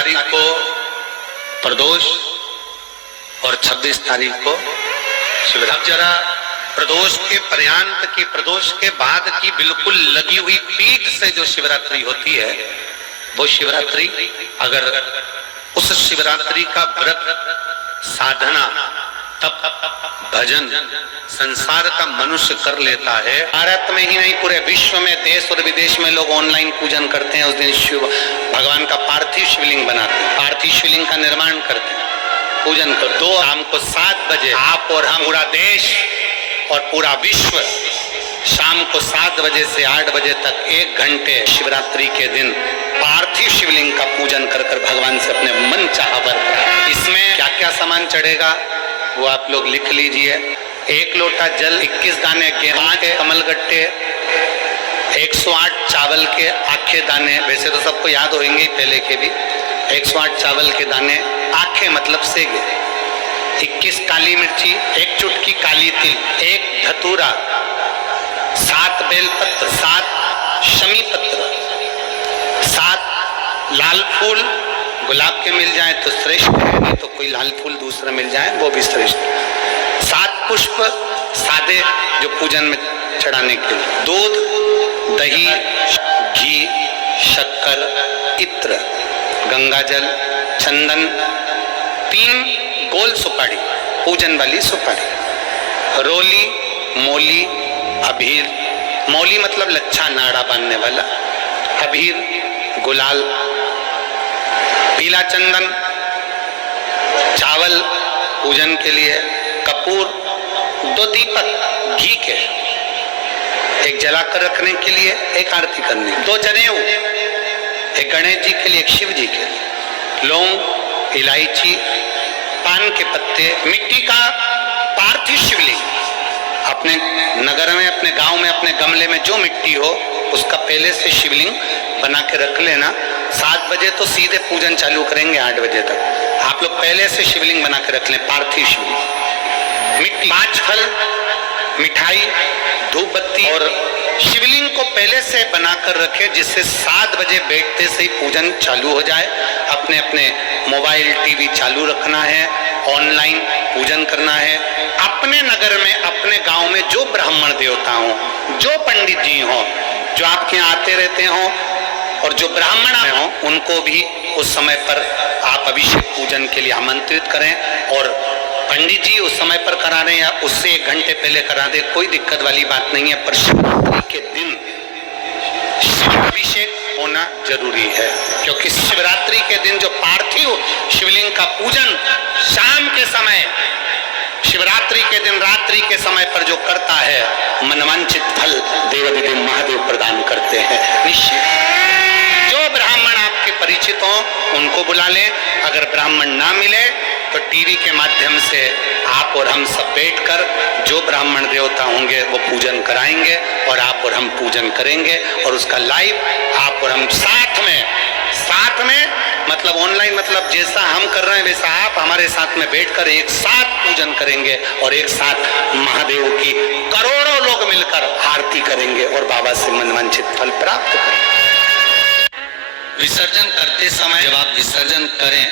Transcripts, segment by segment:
तारीख को प्रदोष और 26 तारीख को शिवरात्रि। अब जरा प्रदोष के पर्यांत की, प्रदोष के बाद की बिल्कुल लगी हुई पीठ से जो शिवरात्रि होती है, वो शिवरात्रि अगर उस शिवरात्रि का व्रत, साधना, तप, भजन संसार का मनुष्य कर लेता है, भारत में ही नहीं पूरे विश्व में, देश और विदेश में लोग ऑनलाइन पूजन करते हैं। उस दिन शिव भगवान का पार्थिव शिवलिंग बनाते हैं, पार्थिव शिवलिंग का निर्माण करते हैं, पूजन कर। दो शाम को 7 बजे आप और हम, पूरा देश और पूरा विश्व शाम को 7 बजे से 8 बजे तक 1 घंटे शिवरात्रि के दिन पार्थिव शिवलिंग का पूजन कर कर भगवान से अपने मन चाहा वर। इसमें क्या क्या सामान चढ़ेगा वो आप लोग लिख लीजिए। 1 लोटा जल, 21 दाने गेहूं के कमलगट्टे, 108 चावल के आखे दाने, वैसे तो सबको याद होंगे पहले के भी, 108 चावल के दाने, आखे मतलब सेगे, 21 काली मिर्ची, 1 चुटकी काली तिल, 1 धतूरा, 7 बेलपत्र, 7 शमी पत्र, 7 लाल फूल, गुलाब के मिल जाए तो श्रेष्ठ है, नहीं तो कोई लाल फूल दूसरा मिल जाए वो भी श्रेष्ठ। 7 पुष्प सादे जो पूजन में चढ़ाने के लिए, दूध, दही, घी, शक्कर, इत्र, गंगाजल, चंदन, 3 गोल सुपारी, पूजन वाली सुपारी, रोली, मोली, अबीर, मौली मतलब लच्छा नाड़ा बांधने वाला, अबीर, गुलाल, पीला चंदन, चावल पूजन के लिए, कपूर, 2 दीपक घी के, 1 जलाकर रखने के लिए, 1 आरती करने, 2 जनेऊ, 1 गणेश जी के लिए, 1 शिव जी के लिए, लौंग, इलायची, पान के पत्ते, मिट्टी का पार्थिव शिवलिंग। अपने नगर में, अपने गांव में, अपने गमले में जो मिट्टी हो उसका पहले से शिवलिंग बना के रख लेना। 7 बजे तो सीधे पूजन चालू करेंगे, 8 बजे तक आप लोग पहले से शिवलिंग बना के रख लें, पार्थिव शिवलिंग। मिट्टी, 5 फल, मिठाई, धूप बत्ती, और शिवलिंग को पहले से बनाकर रखे जिससे 7 बजे बैठते से ही पूजन चालू हो जाए। अपने अपने मोबाइल, टीवी चालू रखना है, ऑनलाइन पूजन करना है। अपने नगर में, अपने गांव में जो ब्राह्मण देवता हो, जो पंडित जी हो, जो आपके यहाँ आते रहते हो और जो ब्राह्मण हो, उनको भी उस समय पर आप अभिषेक पूजन के लिए आमंत्रित करें। और पंडित जी उस समय पर करा रहे हैं या उससे 1 घंटे पहले करा दे, कोई दिक्कत वाली बात नहीं है। पर शिवरात्रि के दिन शिवाभिषेक होना जरूरी है, क्योंकि शिवरात्रि के दिन जो पार्थिव शिवलिंग का पूजन शाम के समय, शिवरात्रि के दिन रात्रि के समय पर जो करता है, मनवांछित फल देवाधिदेव महादेव प्रदान करते हैं निश्चित। जो ब्राह्मण आपके परिचित हो उनको बुला लें, अगर ब्राह्मण ना मिले तो टीवी के माध्यम से आप और हम सब बैठकर जो ब्राह्मण देवता होंगे वो पूजन कराएंगे और आप और हम पूजन करेंगे। और उसका लाइव आप और हम साथ में मतलब ऑनलाइन, मतलब जैसा हम कर रहे हैं वैसा आप हमारे साथ में बैठकर एक साथ पूजन करेंगे और एक साथ महादेव की करोड़ों लोग मिलकर आरती करेंगे और बाबा से मनवांछित फल प्राप्त करेंगे। विसर्जन करते समय जब आप विसर्जन करें,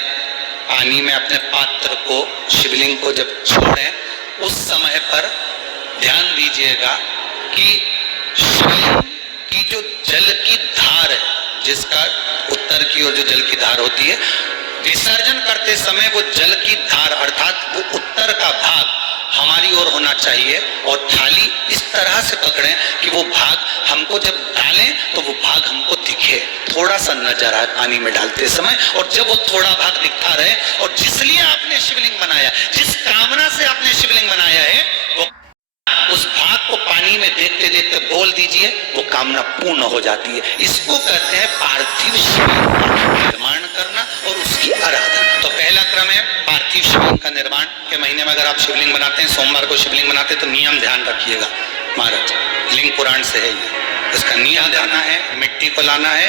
पानी में अपने पात्र को, शिवलिंग को जब छोड़ें, उस समय पर ध्यान दीजिएगा कि शिवलिंग की जो जल की धार है, जिसका उत्तर की ओर जो जल की धार होती है, विसर्जन करते समय वो जल की धार अर्थात वो उत्तर का भाग हमारी ओर होना चाहिए। और थाली इस तरह से पकड़ें कि वो भाग हमको जब डालें तो वो भाग हमको दिखे, थोड़ा सा नजर आए पानी में डालते समय। और जब वो थोड़ा भाग दिखता रहे, और जिसलिए आपने शिवलिंग बनाया, जिस कामना से आपने शिवलिंग बनाया है, वो उस भाग को पानी में देखते देखते बोल दीजिए, वो कामना पूर्ण हो जाती है। इसको कहते हैं पार्थिव शिवलिंग का निर्माण करना और उसकी आराधना। तो पहला क्रम है पार्थिव शिवलिंग का निर्माण। के महीने में अगर आप शिवलिंग बनाते हैं, सोमवार को शिवलिंग बनाते हैं, तो नियम ध्यान रखिएगा महाराज, लिंग पुराण से है ये। इसका नियम ध्यान है, मिट्टी को लाना है,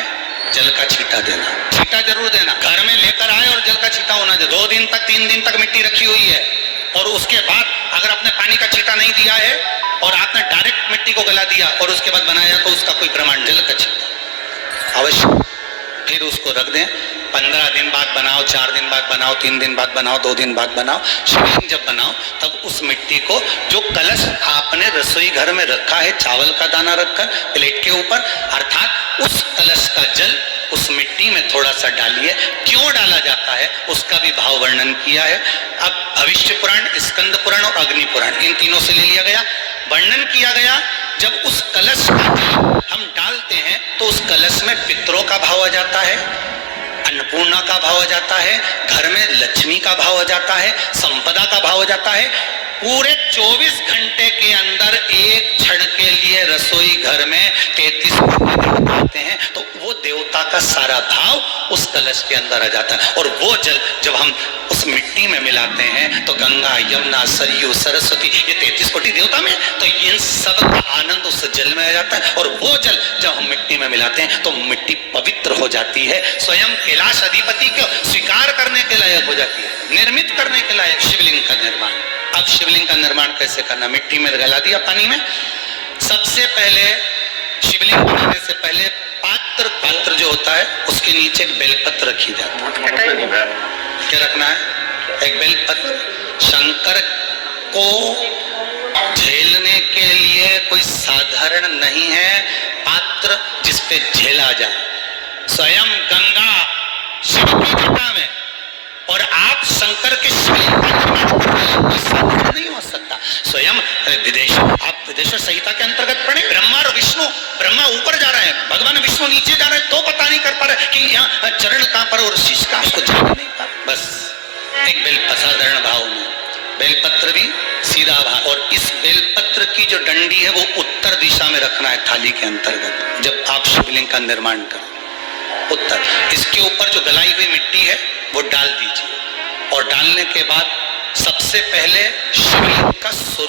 जल का छींटा देना, छींटा जरूर देना, घर में लेकर आए और जल का छींटा होना चाहिए। 2 दिन तक 3 दिन तक मिट्टी रखी हुई है और उसके बाद अगर आपने पानी का छींटा नहीं दिया है और आपने डायरेक्ट मिट्टी को गला दिया और उसके बाद बनाया, तो उसका कोई प्रमाण, जल का छींटा अवश्य। फिर उसको रख दें। 15 दिन बाद बनाओ, 4 दिन बाद बनाओ, 3 दिन बाद बनाओ, 2 दिन बाद बनाओ। शिवलिंग जब बनाओ तब उस मिट्टी को, जो कलश आपने रसोई घर में रखा है, चावल का दाना रखकर प्लेट के ऊपर, अर्थात उस कलश का जल उस मिट्टी में थोड़ा सा डालिए। क्यों डाला जाता है उसका भी भाव वर्णन किया है। अब भविष्य पुराण, स्कंद पुराण और अग्नि पुराण, इन तीनों से ले लिया गया। वर्णन किया गया, जब उस कलश का हम डालते हैं तो उस कलश में पितरों का भाव आ जाता है, अन्नपूर्णा का भाव आ जाता है, घर में लक्ष्मी का भाव आ जाता है, संपदा का भाव आ जाता है। पूरे 24 घंटे के अंदर एक क्षण के लिए रसोई घर में 33 देवता आते हैं, तो वो देवता का सारा भाव उस कलश के अंदर आ जाता है। और वो जल जब हम उस मिट्टी में मिलाते हैं तो गंगा, यमुना, सरयू, सरस्वती, ये 33 कोटि देवता में, तो इन सब का आनंद उस जल में आ जाता है। और वो जल जब हम मिट्टी में मिलाते हैं तो मिट्टी पवित्र हो जाती है, स्वयं कैलाश अधिपति को स्वीकार करने के लायक हो जाती है, निर्मित करने के लायक शिवलिंग का निर्माण। अब शिवलिंग का निर्माण कैसे करना? मिट्टी में गला दिया पानी में। सबसे पहले शिवलिंग बनाने से पहले पात्र जो होता है उसके नीचे एक बेलपत्र रखी जाती है। क्या रखना है? एक बेलपत्र। शंकर को झेलने के लिए कोई साधारण नहीं है पात्र जिसपे झेला जाए। स्वयं गंगा शिव की जटा में और आप शंकर के शिवलिंग का निर्माण कर रहे हैं, कोई साधारण नहीं हो सकता। स्वयं आप विदेश्वर संहिता के अंतर्गत पढ़े, ब्रह्मा और विष्णु, ब्रह्मा ऊपर जा रहे हैं, भगवान विष्णु नीचे जा रहे हैं, तो पता नहीं कर पा रहे कि यहाँ चरण कहां पर और शीश कहां, उसको जान नहीं पा। बस एक साधारण भाव में बेलपत्र भी सीधा भाव, और इस बेलपत्र की जो डंडी है वो उत्तर दिशा में रखना है थाली के अंतर्गत जब आप शिवलिंग का निर्माण करें, उत्तर। इसके ऊपर जो गलाई हुई मिट्टी है वो डाल दीजिए, और डालने के बाद सबसे पहले शिवलिंग का स्वरूप